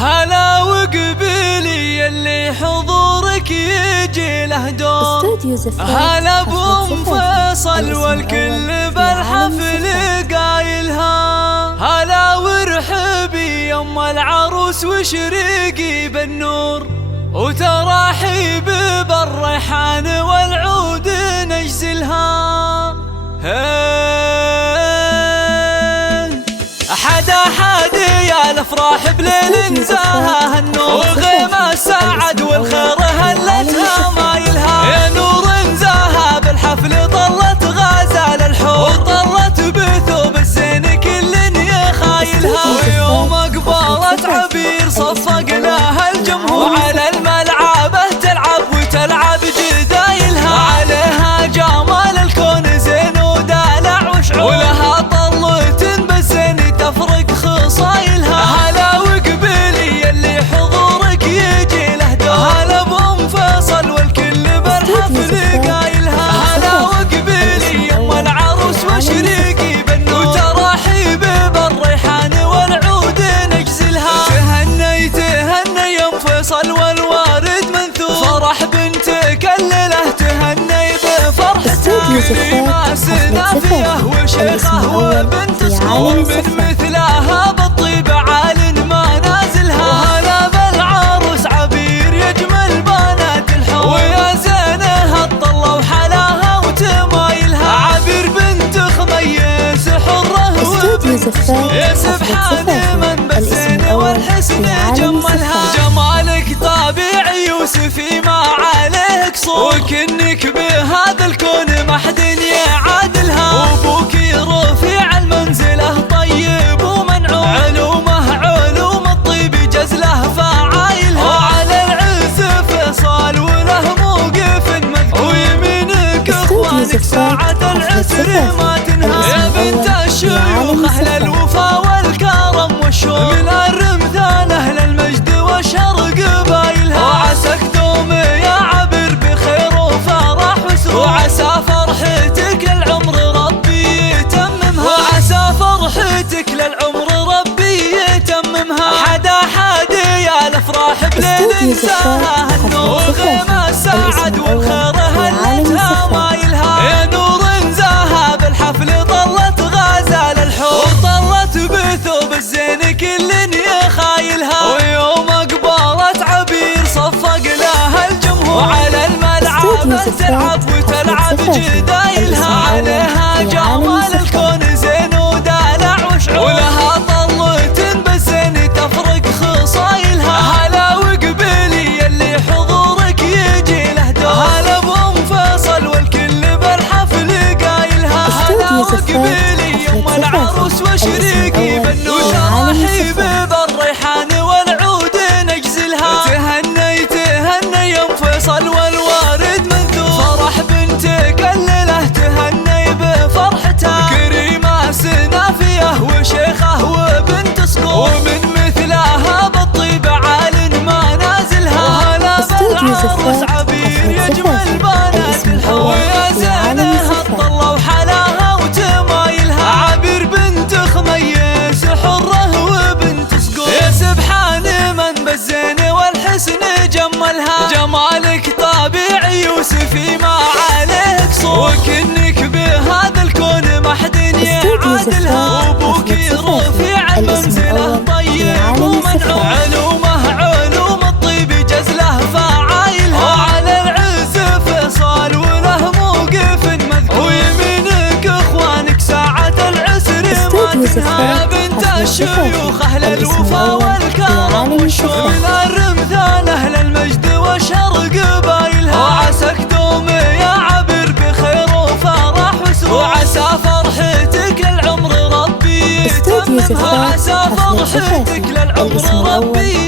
هلا وقبيلي اللي حضورك يجي له دور. هلا بأم فيصل والكل بالحفل قايلها. هلا وارحبي يم العروس وشريقي بالنور، وتراحيب بالريحان والعود نجزلها. حدا يا الافراح بليل نزاها النور، وغيمة السعد والخير هلتها مايلها. يا نور نزاها بالحفل طلت غزال الحور، وطلت بثوب الزين كل يخايلها. ويوم اقبلت عبير صفق لها الجمهور، وعلى الملعبه تلعب وتلعب جدايلها. عليها جمال الكون زين ودلع وشعور، ولها طلت بالزين تفرق خصايلها. هلا وقبيلي اللي حضورك يجي له دور. هلا بأم فيصل والكل بالحفل قايلها. هلا وقبيلي يم العروس وشريقي بالنور، وتراحيب بالريحان والعود نجزلها. تهني يم فيصل والوارد منثور، فرح بنتك الليله تهني بفرحته. كريمة نافية وشيخه وبنت صغور، من مثلها بالطيب عال منازلها. وهلا بالعروس عبير يجمل بنات الحور، ويا زينها الطلة وحلاها وتمايلها. عبير بنت خميس حرة وبنت صغور، يا سبحان من بالزين والحسن جملها. جمالك طبيعي يوسفي ما عليك صور، وكنك بهذا الكون ما حد يعادلها. وابوك رفيع المنزله طيب ومنعوم، علوم الطيب جزله فعايلها. وعلى العز فيصل وله موقف مذكور، ويمينك اخوانك ساعة العسر ما تنهى. يا بنت الشيوخ اهل الوفا والكرم والشوق، من الرمثان اهل المجد والشرق بايلها. وعساك دوم يا عبر بخير وفرح وسرور، وعسى فرحتك للعمر ربي يتممها. وعسى فرحتك للعمر ربي يتممها. حدا يا الافراح بليل نساها النور، وغيمة السعد والخير هلتها مايلها. يا نور نزاها بالحفل طلت غزال الحور، وطلت بثوب الزين كل يخايلها. ويوم اقبلت عبير صفق لها الجمهور، وعلى الملعب تلعب وتلعب جدايلها. عليها جمال الكون زين ودلع وشعور، ولها طلت بالزين تفرق خصايلها. هلا وقبيلي اللي حضورك يجي له دور. هلا بأم فيصل والكل بالحفل قايلها. هلا وقبيلي يم العروس وشريقي بالنور، وتراحيب بالريحان والعود نجزلها. تهني يم فيصل والوارد منثور، فرح بنتك الليله تهني بفرحته. كريمة نافية وشيخه وبنت صغور، ومن مثلها بالطيب عال منازلها. وهلا بالعروس عبير يجمل بنات الحور، ويا زينها الطلة وحلاها وتمايلها. عبير بنت خميس حرة وبنت صقور، يا سبحان من بالزين والحسن جملها. جمالك طبيعي يوسفي ما عليك صور، وكنك بهذا الكون ما حد يعادلها. وابوك رفيع المنزله طيب ومنعوم، علوم الطيب جزله فعايلها. وعلى العز فيصل وله موقف مذكور، ويمينك اخوانك ساعة العسر ما تنهى. يا بنت الشيوخ اهل الوفا والكرم والشوق، من الرمثان اهل المجد والشرق بايلها. وعساك دوم يا عبر بخير وفرح وسرور، وعسى فرحتك للعمر ربي يتممها. وعسى فرحتك للعمر ربي